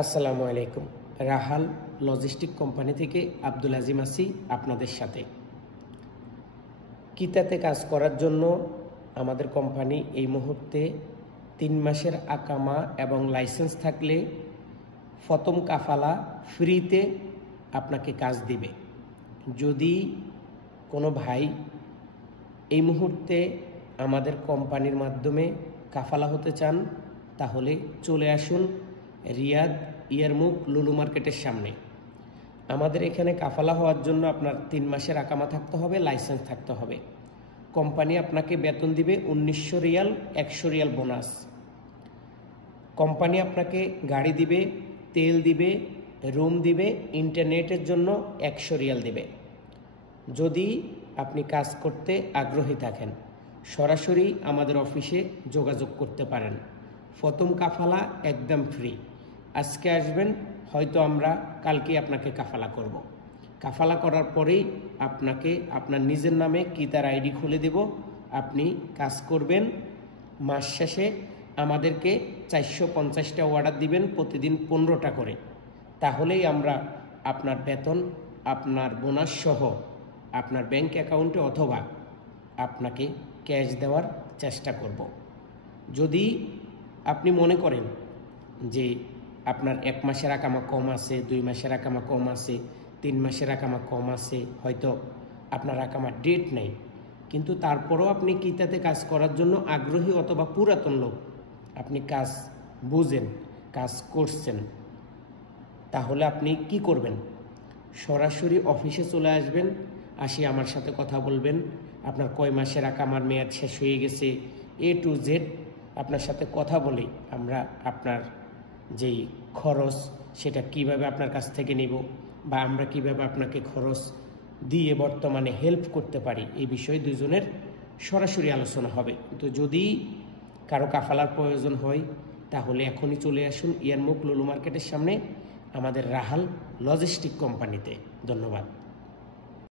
আসসালামু আলাইকুম। রাহাল logistic company থেকে আব্দুল আজিম আছি আপনাদের সাথে। কিতাতে কাজ করার জন্য আমাদের কোম্পানি এই মুহূর্তে 3 মাসের আকামা এবং লাইসেন্স থাকলে প্রথম কাফালা ফ্রিতে আপনাকে কাজ দিবে। যদি কোনো ভাই এই মুহূর্তে আমাদের কোম্পানির মাধ্যমে কাফালা হতে চান তাহলে চলে আসুন রিয়াদ ইয়ারমুক লুলু মার্কেটের সামনে। আমাদের এখানে কাফালা হওয়ার জন্য আপনার 3 মাসের আকামা থাকতে হবে, লাইসেন্স থাকতে হবে। কোম্পানি আপনাকে বেতন দিবে 1900 রিয়াল, 100 রিয়াল বোনাস। কোম্পানি আপনাকে গাড়ি দিবে, তেল দিবে, রুম দিবে, ইন্টারনেটের জন্য 100 রিয়াল দিবে। যদি আপনি কাজ করতে আগ্রহী থাকেন সরাসরি আমাদের অফিসে যোগাযোগ করতে পারেন। প্রথম কাফালা একদম ফ্রি। আজকে আসবেন, হয়তো আমরা কালকে আপনাকে কাফালা করব। কাফালা করার পরেই আপনাকে আপনার নিজের নামে কিতার আইডি খুলে দেব। আপনি কাজ করবেন। মাস শেষে আমাদেরকে 450টা অর্ডার দিবেন, প্রতিদিন 15টা করে। তাহলেই আমরা আপনার বেতন, আপনার বোনাস সহ আপনার ব্যাংক অ্যাকাউন্টে অথবা আপনাকে ক্যাশ দেওয়ার চেষ্টা করব। যদি আপনি মনে করেন যে আপনার 1 মাসের আকামা কম আছে, 2 মাসের আকামা কম আছে, 3 মাসের আকামা কম আছে, হয়তো আপনার আকামার ডেট নেই, কিন্তু তারপরেও আপনি কিতাতে কাজ করার জন্য আগ্রহী অথবা পুরাতন লোক, আপনি কাজ বুঝেন, কাজ করছেন, তাহলে আপনি কি করবেন? সরাসরি অফিসে চলে আসবেন, আসি আমার সাথে কথা বলবেন। আপনার কয় মাসের আকামার মেয়াদ শেষ হয়ে গেছে, A to Z আপনার সাথে কথা বলে আমরা আপনার যেই খরচ সেটা কিভাবে আপনার কাছ থেকে নিব বা আমরা কিভাবে আপনাকে খরচ দিয়ে বর্তমানে হেল্প করতে পারি, এই বিষয়ে দুজনের সরাসরি আলোচনা হবে। তো যদি কারো কাফালার প্রয়োজন হয় তাহলে এখনই চলে আসুন ইয়ারমুক লুলু মার্কেটের সামনে আমাদের রাহাল লজিস্টিক কোম্পানিতে। ধন্যবাদ।